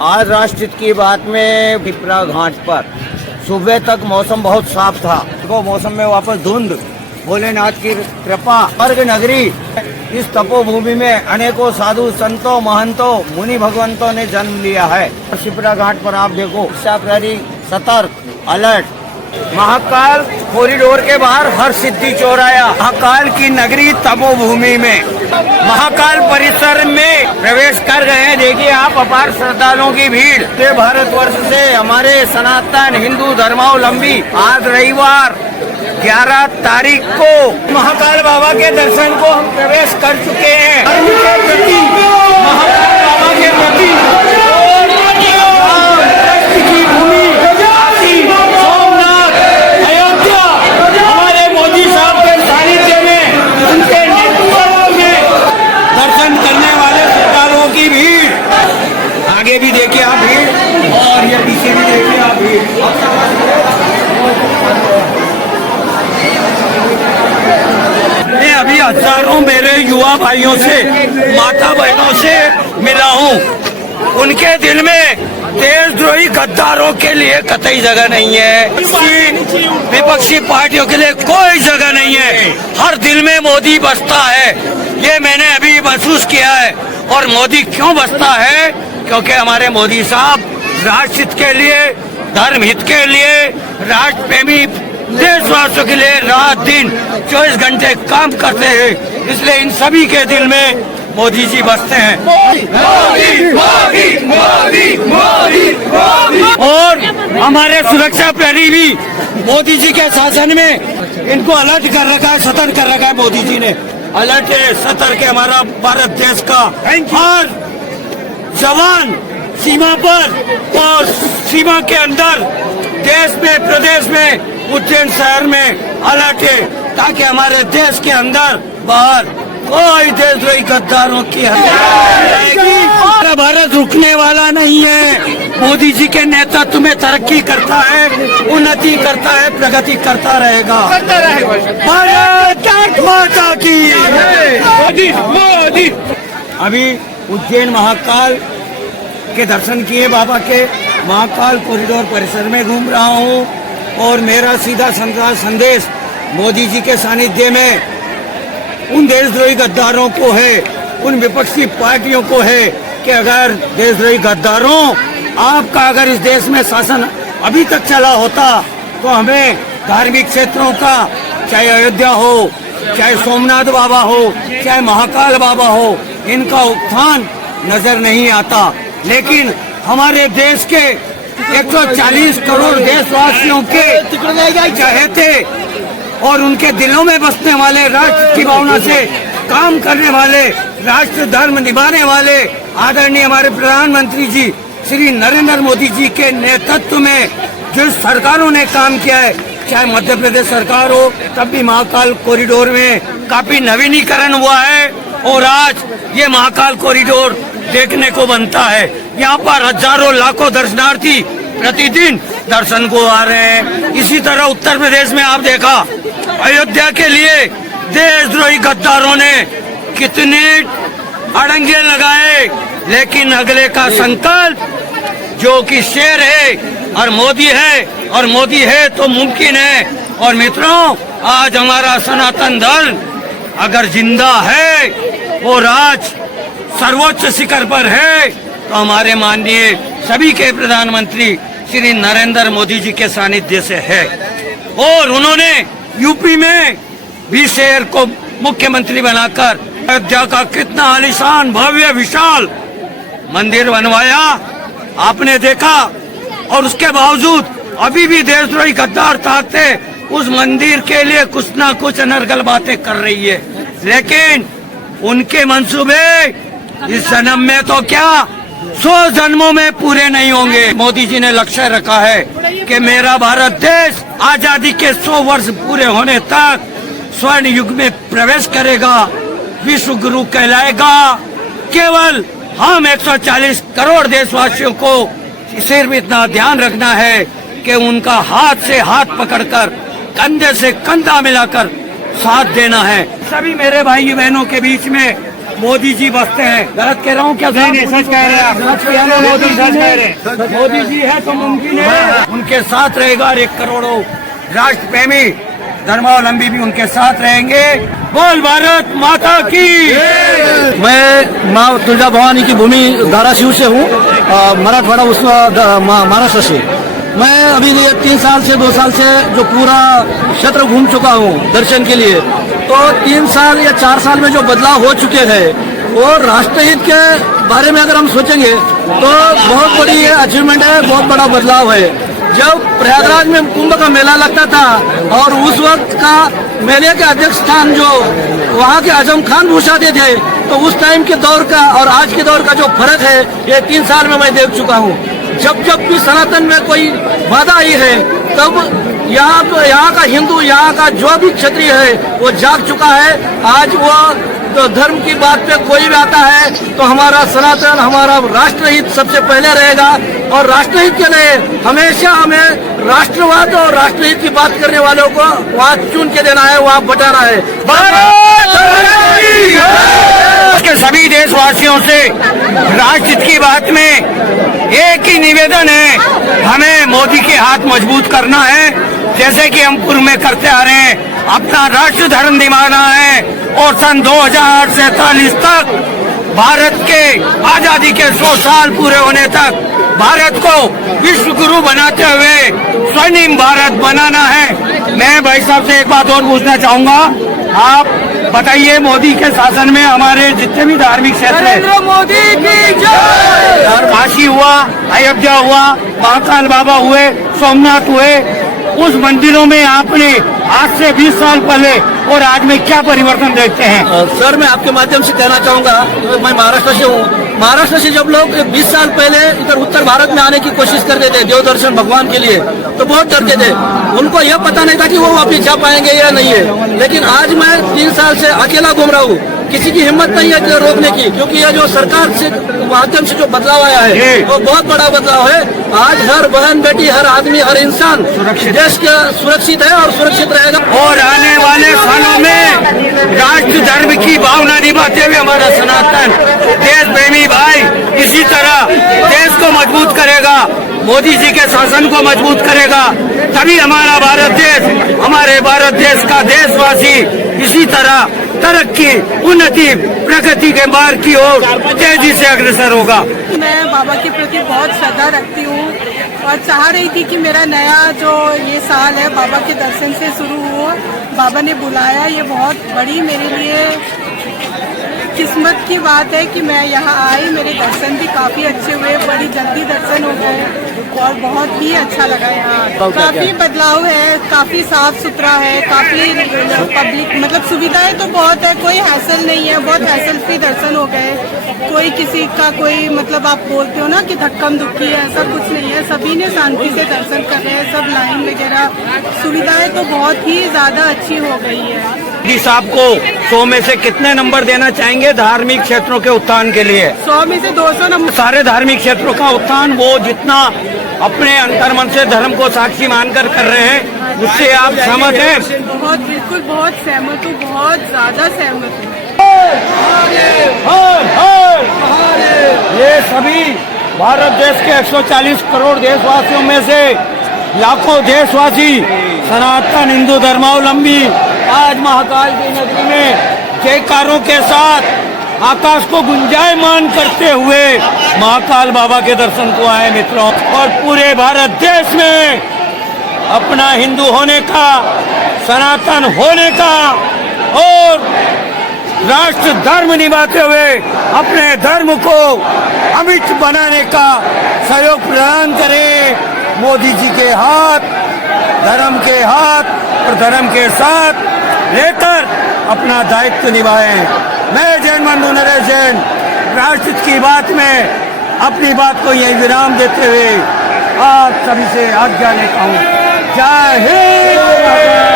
आज राष्ट्रहित की बात में पिपरा घाट पर सुबह तक मौसम बहुत साफ था। वो मौसम में वापस धुंध, भोलेनाथ की कृपा, स्वर्ग नगरी। इस तपोभूमि में अनेकों साधु संतों, महंतों, मुनि भगवंतों ने जन्म लिया है। पिपरा घाट पर आप देखो, रक्षा प्रहरी सतर्क, अलर्ट। महाकाल कॉरिडोर के बाहर हर सिद्धि चौराया, महाकाल की नगरी तपोभूमि में महाकाल परिसर में प्रवेश कर गए हैं। देखिए आप, अपार श्रद्धालुओं की भीड़। ये भारतवर्ष से हमारे सनातन हिंदू धर्मावलंबी आज रविवार 11 तारीख को महाकाल बाबा के दर्शन को हम प्रवेश कर चुके हैं। महाकाल बाबा के प्रति आगे भी देखिए आप भीड़, और ये पीछे भी देखिए आप भीड़। मैं अभी हजारों मेरे युवा भाइयों से, माता बहनों से मिला हूँ। उनके दिल में देशद्रोही गद्दारों के लिए कतई जगह नहीं है, विपक्षी पार्टियों के लिए कोई जगह नहीं है। हर दिल में मोदी बसता है, ये मैंने अभी महसूस किया है। और मोदी क्यों बसता है? क्योंकि हमारे मोदी साहब राष्ट्रहित के लिए, धर्म हित के लिए, राष्ट्र प्रेमी देशवासियों के लिए रात दिन 24 घंटे काम करते हैं। इसलिए इन सभी के दिल में मोदी जी बसते हैं। मोदी, मोदी, मोदी, मोदी, मोदी। और हमारे सुरक्षा प्रहरी भी मोदी जी के शासन में इनको अलर्ट कर रखा है, सतर्क कर रखा है। मोदी जी ने अलर्ट है, सतर्क है। हमारा भारत देश का हर जवान सीमा पर और सीमा के अंदर, देश में, प्रदेश में, उज्जैन शहर में अलर्ट है, ताकि हमारे देश के अंदर बाहर कोई देशद्रोही गद्दारों की हत्या। भारत रुकने वाला नहीं है। मोदी जी के नेतृत्व में तरक्की करता है, उन्नति करता है, प्रगति करता रहेगा। भारत माता की मोदी, मोदी। अभी उज्जैन महाकाल के दर्शन किए बाबा के, महाकाल कॉरिडोर परिसर में घूम रहा हूँ। और मेरा सीधा संदेश मोदी जी के सानिध्य में उन देशद्रोही गद्दारों को है, उन विपक्षी पार्टियों को है कि अगर देशद्रोही गद्दारों, आपका अगर इस देश में शासन अभी तक चला होता तो हमें धार्मिक क्षेत्रों का, चाहे अयोध्या हो, चाहे सोमनाथ बाबा हो, चाहे महाकाल बाबा हो, इनका उत्थान नजर नहीं आता। लेकिन हमारे देश के 140 करोड़ देशवासियों के चहेते और उनके दिलों में बसने वाले, राष्ट्र की भावना से काम करने वाले, राष्ट्र धर्म निभाने वाले आदरणीय हमारे प्रधानमंत्री जी श्री नरेंद्र मोदी जी के नेतृत्व में जिन सरकारों ने काम किया है, चाहे मध्य प्रदेश सरकार हो, तब भी महाकाल कॉरिडोर में काफी नवीनीकरण हुआ है। और आज ये महाकाल कॉरिडोर देखने को बनता है। यहाँ पर हजारों लाखों दर्शनार्थी प्रतिदिन दर्शन को आ रहे हैं। इसी तरह उत्तर प्रदेश में आप देखा, अयोध्या के लिए देशद्रोही गद्दारों ने कितने अड़ंगे लगाए, लेकिन अगले का संकल्प जो कि शेर है और मोदी है, और मोदी है तो मुमकिन है। और मित्रों, आज हमारा सनातन धर्म अगर जिंदा है, वो राज सर्वोच्च शिखर पर है, तो हमारे माननीय सभी के प्रधानमंत्री श्री नरेंद्र मोदी जी के सानिध्य से है। और उन्होंने यूपी में भी शेर को मुख्यमंत्री बनाकर अयोध्या का कितना आलीशान, भव्य, विशाल मंदिर बनवाया, आपने देखा। और उसके बावजूद अभी भी देशद्रोही गद्दार ताकते उस मंदिर के लिए कुछ ना कुछ अनर्गल बातें कर रही है। लेकिन उनके मंसूबे इस जन्म में तो क्या, 100 जन्मों में पूरे नहीं होंगे। मोदी जी ने लक्ष्य रखा है कि मेरा भारत देश आजादी के 100 वर्ष पूरे होने तक स्वर्ण युग में प्रवेश करेगा, विश्व गुरु कहलाएगा। केवल हम 140 करोड़ देशवासियों को सिर्फ इतना ध्यान रखना है कि उनका हाथ से हाथ पकड़कर, कंधे से कंधा मिलाकर साथ देना है। सभी मेरे भाई बहनों के बीच में मोदी जी बसते हैं। गलत कह रहा हूँ क्या? नहीं, सच कह रहे हैं आप। सच कह रहे हैं, मोदी सच कह रहे हैं। मोदी जी है तो मुमकिन है। उनके साथ रहेगा और 1 करोड़ों राष्ट्र प्रेमी धर्मावलंबी भी उनके साथ रहेंगे। बोल भारत माता की। मैं माँ तुलजा भवानी की भूमि धाराशिव से हूँ, मराठवाड़ा महाराष्ट्र से। मैं अभी 3 साल से 2 साल से जो पूरा क्षेत्र घूम चुका हूँ दर्शन के लिए। तो 3 साल या 4 साल में जो बदलाव हो चुके हैं वो राष्ट्रहित के बारे में अगर हम सोचेंगे तो बहुत बड़ी अचीवमेंट है, बहुत बड़ा बदलाव है। जब प्रयागराज में कुंभ का मेला लगता था और उस वक्त का मेले के अध्यक्ष स्थान जो वहाँ के आजम खान भूषाते थे, तो उस टाइम के दौर का और आज के दौर का जो फर्क है ये 3 साल में मैं देख चुका हूँ। जब भी सनातन में कोई बाधा आई है तब यहाँ का हिंदू, यहाँ का जो भी क्षत्रिय है वो जाग चुका है। आज वो तो धर्म की बात पे कोई भी आता है तो हमारा सनातन, हमारा राष्ट्रहित सबसे पहले रहेगा। और राष्ट्रहित के लिए हमेशा हमें राष्ट्रवाद और राष्ट्रहित की बात करने वालों को वहाँ चुन के देना है, वहाँ बटाना है। के सभी देशवासियों से राष्ट्रहित की बात में एक ही निवेदन है, हमें मोदी के हाथ मजबूत करना है, जैसे कि हम पूर्व में करते आ रहे हैं। अपना राष्ट्र धर्म निभाना है और सन 2047 तक भारत के आजादी के 100 साल पूरे होने तक भारत को विश्व गुरु बनाते हुए स्वर्णिम भारत बनाना है। मैं भाई साहब से एक बात और पूछना चाहूंगा, आप बताइए मोदी के शासन में हमारे जितने भी धार्मिक क्षेत्र हैं, मोदी की जय। काशी हुआ, अयोध्या हुआ, महाकाल बाबा हुए, सोमनाथ हुए, उस मंदिरों में आपने आज से 20 साल पहले और आज में क्या परिवर्तन देखते हैं? सर मैं आपके माध्यम से कहना चाहूँगा, मैं महाराष्ट्र से हूँ। महाराष्ट्र से जब लोग 20 साल पहले इधर उत्तर भारत में आने की कोशिश करते थे देव दर्शन भगवान के लिए, तो बहुत डरते थे। उनको यह पता नहीं था कि वो वापिस जा पाएंगे या नहीं है। लेकिन आज मैं 3 साल से अकेला घूम रहा हूँ, किसी की हिम्मत नहीं है रोकने की, क्योंकि यह जो सरकार से माध्यम से जो बदलाव आया है वो बहुत बड़ा बदलाव है। आज हर बहन बेटी, हर आदमी, हर इंसान देश का सुरक्षित है और सुरक्षित रहेगा। और आने वाले सालों में राष्ट्र धर्म की भावना निभाते हुए हमारा सनातन देश प्रेमी भाई इसी तरह देश को मजबूत करेगा, मोदी जी के शासन को मजबूत करेगा, तभी हमारा भारत देश, हमारे भारत देश का देशवासी इसी तरह तरक्की, उन्नति, प्रगति के मार्ग की ओर तेजी से अग्रसर होगा। मैं बाबा के प्रति बहुत श्रद्धा रखती हूँ और चाह रही थी कि मेरा नया जो ये साल है बाबा के दर्शन से शुरू हो। बाबा ने बुलाया, ये बहुत बड़ी मेरे लिए किस्मत की बात है कि मैं यहाँ आई। मेरे दर्शन भी काफ़ी अच्छे हुए, बड़ी जल्दी दर्शन हो गए और बहुत ही अच्छा लगा यहाँ। काफ़ी बदलाव है, काफ़ी साफ सुथरा है, काफ़ी पब्लिक मतलब सुविधाएं तो बहुत है, कोई हैसल नहीं है, बहुत हैसल फ्री दर्शन हो गए। कोई किसी का कोई मतलब आप बोलते हो ना कि धक्कम धुक्की है, ऐसा कुछ नहीं है। सभी ने शांति से दर्शन कर रहे हैं, सब लाइन वगैरह सुविधाएं तो बहुत ही ज़्यादा अच्छी हो गई है। जी साहब को 100 में से कितने नंबर देना चाहेंगे धार्मिक क्षेत्रों के उत्थान के लिए? 100 में से 200 नंबर। सारे धार्मिक क्षेत्रों का उत्थान वो जितना अपने अंतर्मन से धर्म को साक्षी मानकर कर रहे हैं, उससे आप सहमत हैं? बहुत, बिल्कुल बहुत सहमत हूँ, बहुत ज्यादा सहमत हूँ। ये सभी भारत देश के 140 करोड़ देशवासियों में से लाखों देशवासी सनातन हिंदू धर्मावलंबी आज महाकाल की नगरी में जयकारों के साथ आकाश को गुंजायमान करते हुए महाकाल बाबा के दर्शन को आए मित्रों। और पूरे भारत देश में अपना हिंदू होने का, सनातन होने का और राष्ट्र धर्म निभाते हुए अपने धर्म को अमिट बनाने का सहयोग प्रदान करें। मोदी जी के हाथ, धर्म के हाथ और धर्म के साथ लेकर अपना दायित्व निभाएं। मैं जैन बंधु नरेश जैन राष्ट्र की बात में अपनी बात को यही विराम देते हुए आप सभी से आज्ञा लेता हूँ। जय हिंद।